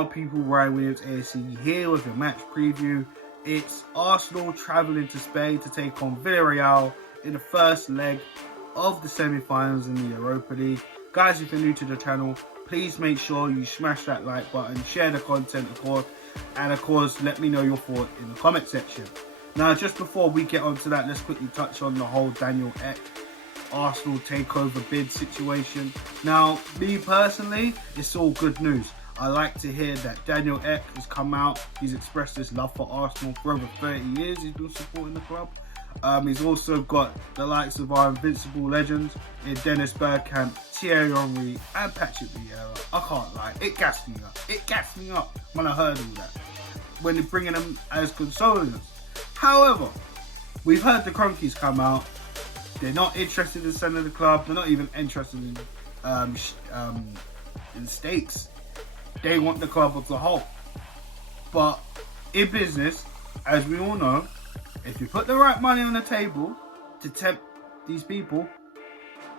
channel, people. Ryan Williams, ASC here with a match preview. It's Arsenal travelling to Spain to take on Villarreal in the first leg of the semi-finals in the Europa League. Guys, if you're new to the channel, please make sure you smash that like button, share the content, of course, and of course, let me know your thoughts in the comment section. Now, just before we get onto that, let's quickly touch on the whole Daniel Ek Arsenal takeover bid situation. Now, me personally, it's all good news. I like to hear that Daniel Ek has come out. He's expressed his love for Arsenal for over 30 years. He's been supporting the club. He's also got the likes of our invincible legends in Dennis Bergkamp, Thierry Henry, and Patrick Vieira. I can't lie, it gassed me up. It gassed me up when I heard all that, when they're bringing them as consolers. However, we've heard the Cronkies come out. They're not interested in selling the club. They're not even interested in stakes. They want the club as a whole. But in business, as we all know, if you put the right money on the table to tempt these people,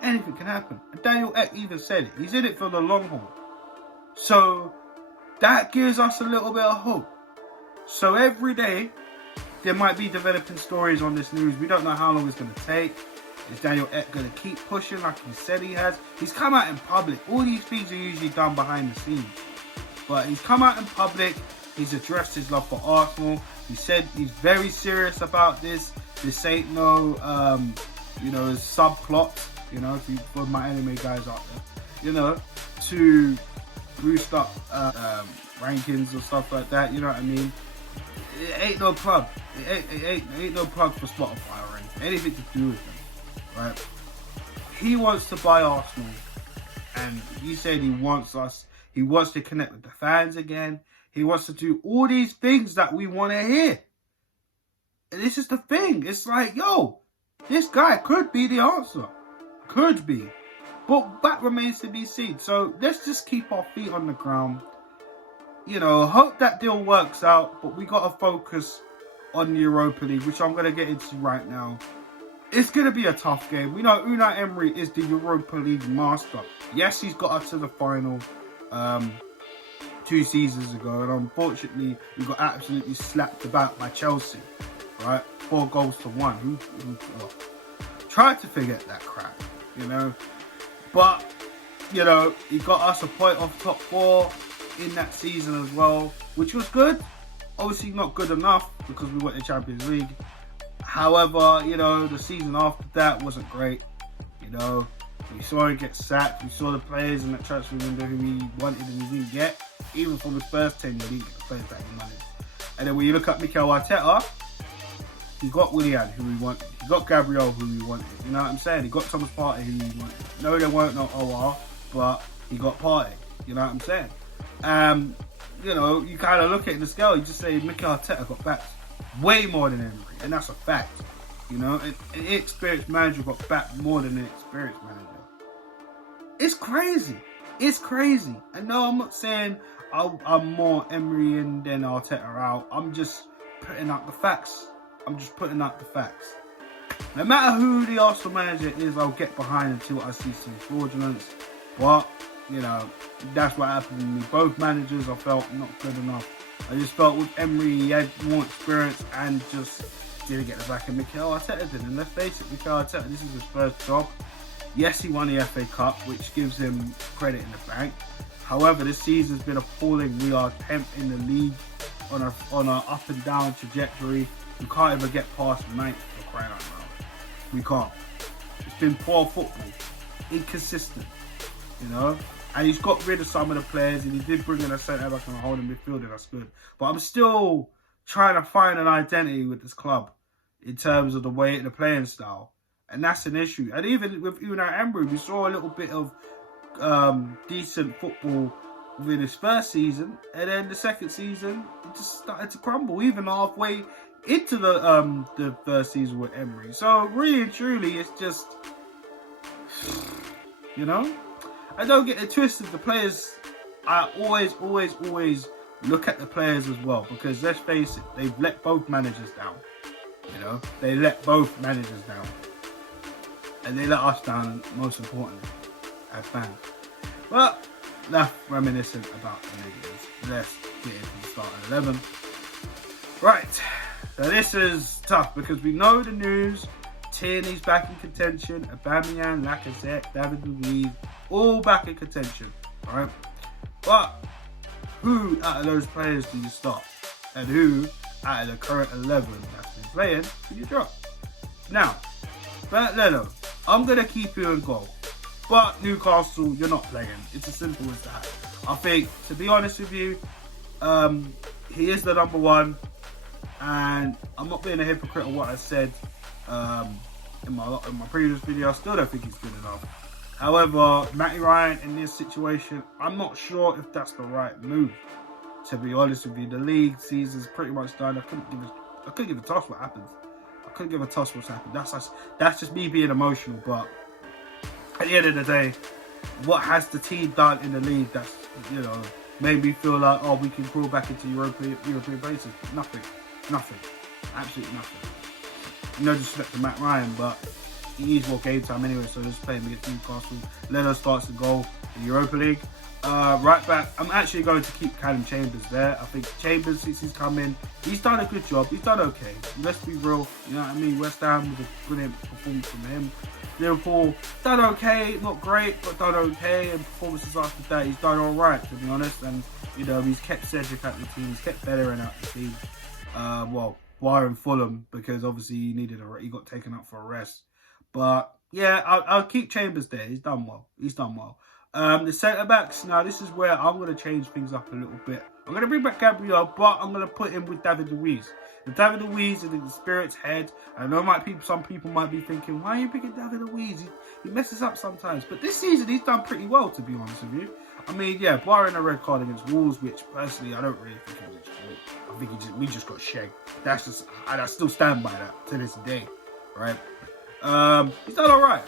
anything can happen. And Daniel Ek even said it. He's in it for the long haul. So that gives us a little bit of hope. So every day, there might be developing stories on this news. We don't know how long it's going to take. Is Daniel Ek going to keep pushing like he said he has? He's come out in public. All these things are usually done behind the scenes. But he's come out in public. He's addressed his love for Arsenal. He said he's very serious about this. This ain't no, subplot, for my anime guys out there, to boost up rankings or stuff like that, you know what I mean? It ain't no plug. It ain't no plug for Spotify or anything to do with them. Right? He wants to buy Arsenal, and he said he wants to connect with the fans again. He wants to do all these things that we want to hear. And this is the thing. It's like, yo, this guy could be the answer. Could be. But that remains to be seen. So let's just keep our feet on the ground. Hope that deal works out. But we got to focus on the Europa League, which I'm going to get into right now. It's going to be a tough game. We know Unai Emery is the Europa League master. Yes, he's got us to the final 2 seasons ago. And unfortunately, we got absolutely slapped about by Chelsea. Right? 4 goals to 1. Who tried to forget that crap, But, he got us a point off top 4 in that season as well, which was good. Obviously not good enough because we went to Champions League. However, the season after that wasn't great. We saw him get sacked. We saw the players in that transfer window who he wanted and he didn't get. Even from his first tenure, he didn't get the players that he wanted. And then when you look at Mikel Arteta, he got Willian, who he wanted. He got Gabriel, who he wanted. You know what I'm saying? He got Thomas Partey, who he wanted. No, there weren't no OR, but he got Partey. You know what I'm saying? You kind of look at it in the scale, you just say Mikel Arteta got backed way more than Emery, and that's a fact. An inexperienced manager got backed more than an experienced manager. It's crazy. It's crazy. And no, I'm not saying I'm more Emery in than Arteta out. I'm just putting out the facts. No matter who the Arsenal manager is, I'll get behind until I see some fraudulence. But, that's what happened with me. Both managers I felt not good enough. I just felt with Emery, he had more experience and just didn't get the back of Mikel Arteta did. And let's face it, Mikel Arteta, this is his first job. Yes, he won the FA Cup, which gives him credit in the bank. However, this season's been appalling. We are 10th in the league on a up and down trajectory. We can't ever get past 9th for crying out loud. We can't. It's been poor football. Inconsistent. And he's got rid of some of the players, and he did bring in a centre-back and a holding midfielder, that's good. But I'm still trying to find an identity with this club in terms of the playing style. And that's an issue. And even with Unai Emery, we saw a little bit of decent football within his first season. And then the second season, it just started to crumble, even halfway into the first season with Emery. So really and truly, it's just, I don't get it twisted. The players, I always look at the players as well, because let's face it, they've let both managers down. They let both managers down, and they let us down, most importantly, as fans. But enough reminiscent about the negatives. Let's get into the starting 11. Right, so this is tough because we know the news. Tierney's back in contention. Aubameyang, Lacazette, David Luiz, all back in contention. Right, but who out of those players do you start? And who out of the current 11 that's been playing do you drop? Now, Bert Leno, I'm going to keep you in goal. But Newcastle, you're not playing. It's as simple as that. I think, to be honest with you, he is the number one. And I'm not being a hypocrite of what I said in my previous video. I still don't think he's good enough. However, Matty Ryan in this situation, I'm not sure if that's the right move. To be honest with you, the league season's pretty much done. I couldn't give a toss what happens. I couldn't give a toss what's happened. That's just me being emotional. But at the end of the day, what has the team done in the league that's, you know, made me feel like, oh, we can crawl back into European places? Nothing. Absolutely nothing. No disrespect to Matt Ryan, but he needs more game time anyway, so let's play him against Newcastle. Leno starts the goal in the Europa League. Right back, I'm actually going to keep Callum Chambers there. I think Chambers, since he's come in, he's done a good job. He's done okay. Let's be real, you know what I mean? West Ham was a brilliant performance from him. Liverpool, done okay, not great, but done okay. And performances after that, he's done all right, to be honest. And, you know, he's kept Cedric at the team, he's kept Bellerin at the team. Well, Byron Fulham, because obviously he got taken up for a rest. But yeah, I'll keep Chambers there. He's done well. The centre backs, now this is where I'm going to change things up a little bit. I'm going to bring back Gabriel, but I'm going to put him with David Luiz. If David Luiz is in the spirit's head, I know some people might be thinking, why are you picking David Luiz? He messes up sometimes. But this season, he's done pretty well, to be honest with you. I mean, yeah, barring a red card against Wolves, which personally I don't really think it was his fault. I think we just got shagged. I still stand by that to this day, right? He's done all right.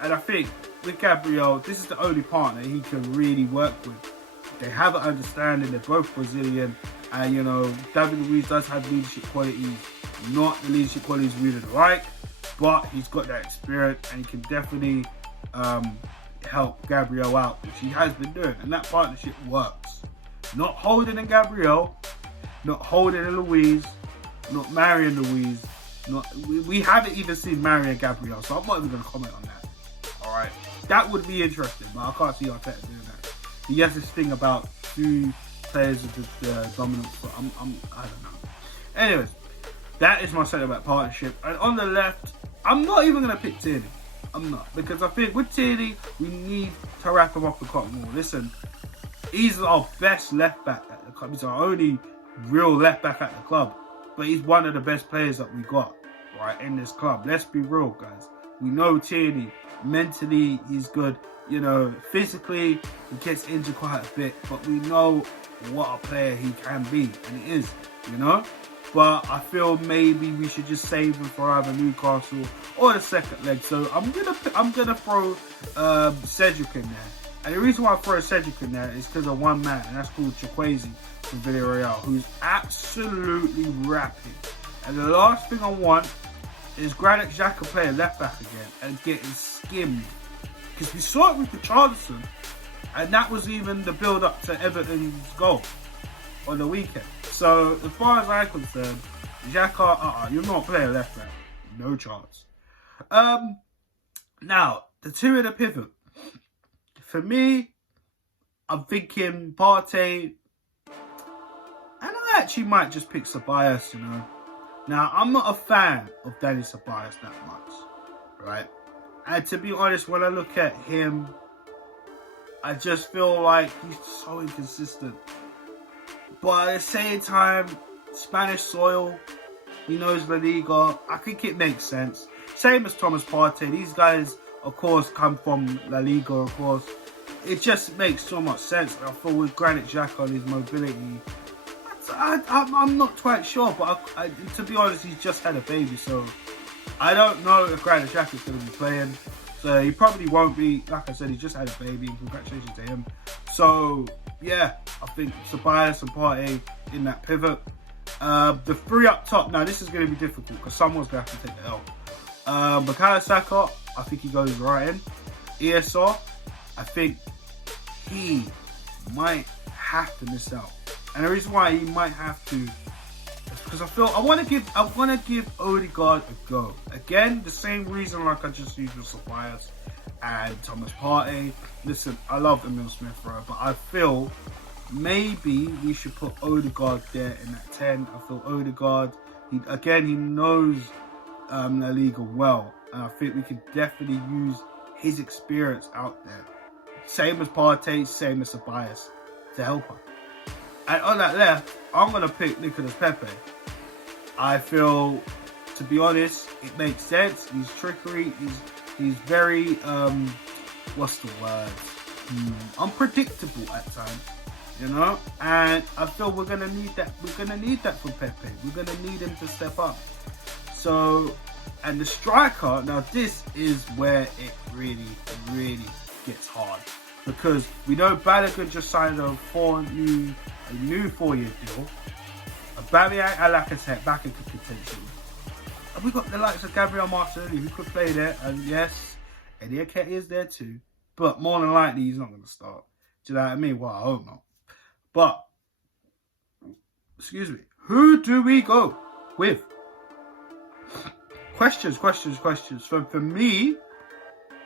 And I think with Gabriel, this is the only partner he can really work with. They have an understanding. They're both Brazilian, and you know, David Luiz does have leadership qualities. Not the leadership qualities we would like, but he's got that experience, and he can definitely help Gabriel out, which he has been doing, and that partnership works. Not holding in Gabriel, not holding in Luiz, not marrying Luiz. We haven't even seen Mario Gabriel, so I'm not even going to comment on that. Alright, that would be interesting, but I can't see Arteta doing that. He has this thing about two players with the dominance, but I don't know. Anyways, that is my centre-back partnership. And on the left, I'm not even going to pick Tierney. I'm not, because I think with Tierney, we need to wrap him up the clock more. Listen, he's our best left-back at the club. He's our only real left-back at the club. But he's one of the best players that we got, right, in this club. Let's be real, guys. We know Tierney. Mentally, he's good. You know, physically, he gets injured quite a bit. But we know what a player he can be. And he is, you know. But I feel maybe we should just save him for either Newcastle or the second leg. So I'm gonna throw Cedric in there. And the reason why I throw Cedric in there is because of one man, and that's called Chukwueze from Villarreal, who's absolutely rapping. And the last thing I want is Granit Xhaka playing left back again and getting skimmed. Because we saw it with Richarlison, and that was even the build up to Everton's goal on the weekend. So as far as I'm concerned, Xhaka, you're not playing left back. No chance. Now, the two in the pivot. For me, I'm thinking Partey, and I actually might just pick Ceballos, you know. Now, I'm not a fan of Danny Ceballos that much, right? And to be honest, when I look at him, I just feel like he's so inconsistent. But at the same time, Spanish soil, he knows La Liga. I think it makes sense. Same as Thomas Partey. These guys, of course, come from La Liga, of course. It just makes so much sense. I feel with Granit Xhaka and his mobility, I'm not quite sure. But to be honest, he's just had a baby, so I don't know if Granit Xhaka is going to be playing. So he probably won't be. Like I said, he just had a baby. Congratulations to him. So yeah, I think Ceballos and Partey in that pivot. The three up top. Now this is going to be difficult because someone's going to have to take the L. Bukayo Saka, I think he goes right in. ESR, I think he might have to miss out. And the reason why he might have to is because I want to give Odegaard a go. Again, the same reason like I just used with Ceballos and Thomas Partey. Listen, I love Emile Smith Rowe, but I feel maybe we should put Odegaard there in that 10. I feel Odegaard, he knows La Liga well, and I think we could definitely use his experience out there. Same as Partey, same as Ceballos, to help him. And on that left, I'm going to pick Nicolas Pepe. I feel, to be honest, it makes sense. He's trickery. He's very, what's the word? Unpredictable at times, you know? And I feel we're going to need that. We're going to need that from Pepe. We're going to need him to step up. So, and the striker, now this is where it really, really gets hard. Because we know Balogun just signed a new 4-year deal. Aubameyang and Lacazette back into contention. And we got the likes of Gabriel Martinelli who could play there. And yes, Eddie Nketiah is there too. But more than likely, he's not going to start. Do you know what I mean? Well, I hope not. But, excuse me, who do we go with? Questions. For me,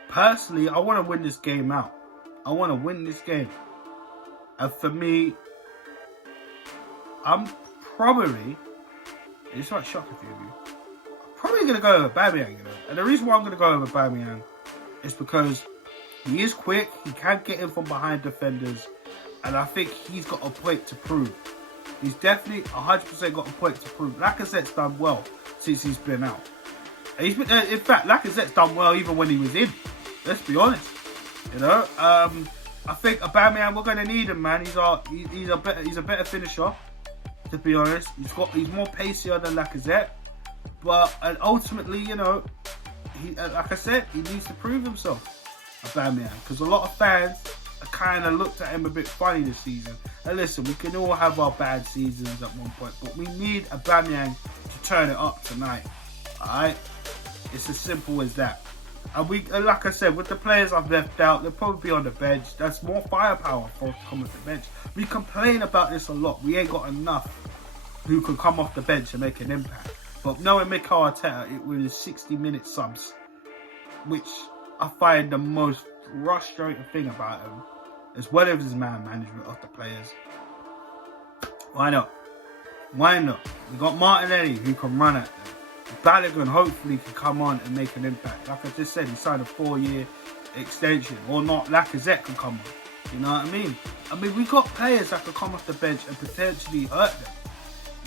personally, I want to win this game out. I want to win this game. And for me, I'm probably, it's not shocking for you, I'm probably going to go with Aubameyang, you know. And the reason why I'm going to go with Aubameyang is because he is quick, he can get in from behind defenders, and I think he's got a point to prove. He's definitely 100% got a point to prove. Lacazette's done well since he's been out. And he's been, in fact, Lacazette's done well even when he was in. Let's be honest. You know, I think Aubameyang, we're going to need him, man. He's a better finisher, to be honest. He's more pacier than Lacazette, but ultimately, you know, like I said, he needs to prove himself, Aubameyang, because a lot of fans kind of looked at him a bit funny this season. And listen, we can all have our bad seasons at one point, but we need Aubameyang to turn it up tonight. All right, it's as simple as that. And like I said, with the players I've left out, they'll probably be on the bench. That's more firepower for us to come off the bench. We complain about this a lot. We ain't got enough who can come off the bench and make an impact. But knowing Mikel Arteta, it was 60-minute subs, which I find the most frustrating thing about him, as well as his man management of the players. Why not? Why not? We got Martinelli who can run at them. Balogun hopefully can come on and make an impact. Like I just said, he signed a 4-year extension. Or not, Lacazette can come on. You know what I mean? I mean, we got players that can come off the bench and potentially hurt them.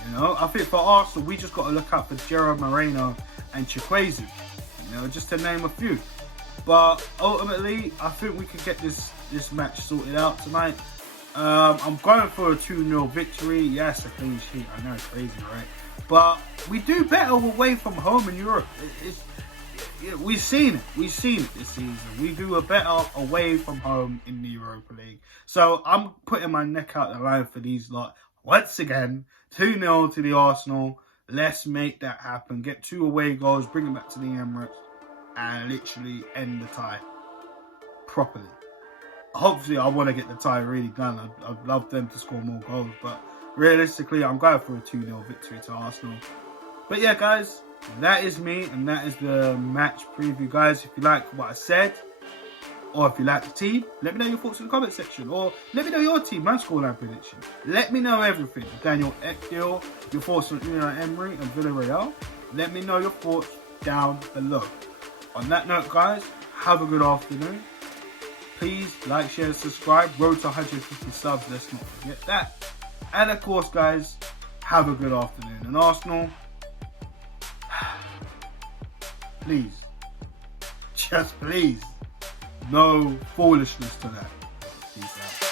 You know, I think for Arsenal, we just got to look out for Gerard Moreno and Chukwueze. You know, just to name a few. But ultimately, I think we can get this match sorted out tonight. I'm going for a 2-0 victory. Yes, a clean sheet. I know, it's crazy, right? But we do better away from home in Europe. We've seen it. We've seen it this season. We do a better away from home in the Europa League. So I'm putting my neck out the line for these lot. Once again, 2-0 to the Arsenal. Let's make that happen. Get 2 away goals, bring it back to the Emirates, and literally end the tie properly. Hopefully, I want to get the tie really done. I'd love them to score more goals, but realistically, I'm going for a 2-0 victory to Arsenal. But yeah, guys, that is me, and that is the match preview, guys. If you like what I said, or if you like the team, let me know your thoughts in the comment section, or let me know your team, my scoreline prediction. Let me know everything. Daniel Ekdil, your thoughts on Unai Emery and Villarreal. Let me know your thoughts down below. On that note, guys, have a good afternoon. Please like, share, subscribe. Road to 150 subs, let's not forget that. And of course, guys, have a good afternoon. And Arsenal, please, just please, no foolishness to that. Peace out.